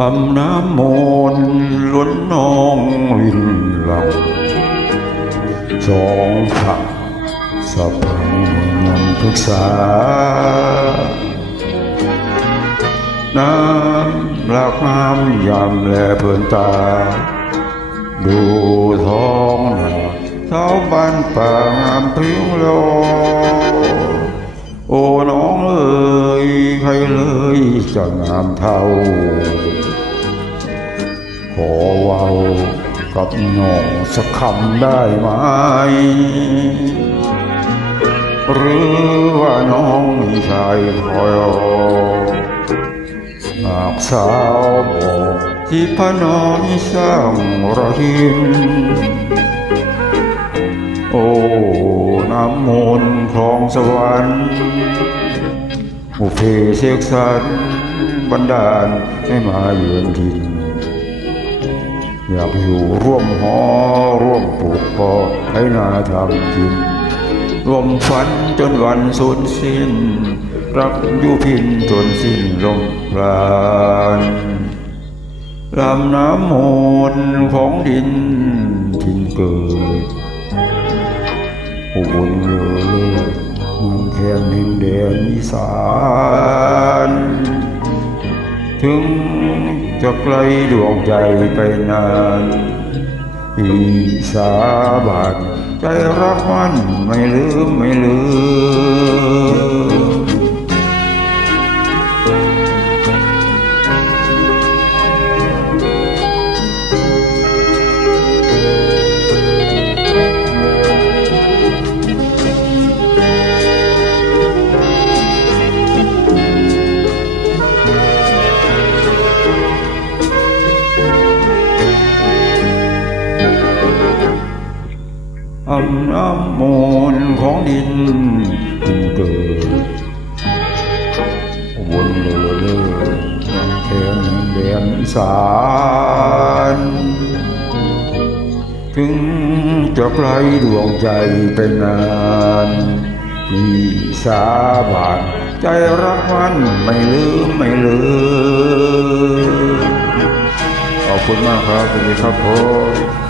อำน้ำมนล้นนองลินหลังสองผักสะพังนำทุกษา น้ำหลากน้ำยามแลเพลินตา ดูท้องนาเท้าบ้านป่างามพริ้งโลโอ้น้องเอ๋ยใครเลยจะงามเท่า ขอเว้ากับน้องสักคำได้ไหม หรือว่าน้องมีชายคอยรอหากสาวบอกที่พน้อยสร้างระหินโอ้น้ำมนต์คลองสวรรค์อุเพเสกสรรบันดาลให้มาเยือนทิน อยากอยู่ร่วมหอร่วมปลูกพอให้นาทำกินรวมฝันจนวันสูญสิ้น รักอยู่พินจนสิ้นลมปราณลำน้ำมนต์ของดินทินเกิดอุ่นเลยมืองแคนดินแดนอีสาน ถึง จะไกลดวงใจไปนานอีสาบานใจรักมันไม่ลืมไม่ลืม อำน้ำมนของดินดินเกิดวนเลือเลือยังแทนแดนอีสานถึงจะไกลดวงใจเป็นนานที่สาบานใจรักมันไม่ลืมไม่ลืมขอบคุณมากครับสวัสดีครับผม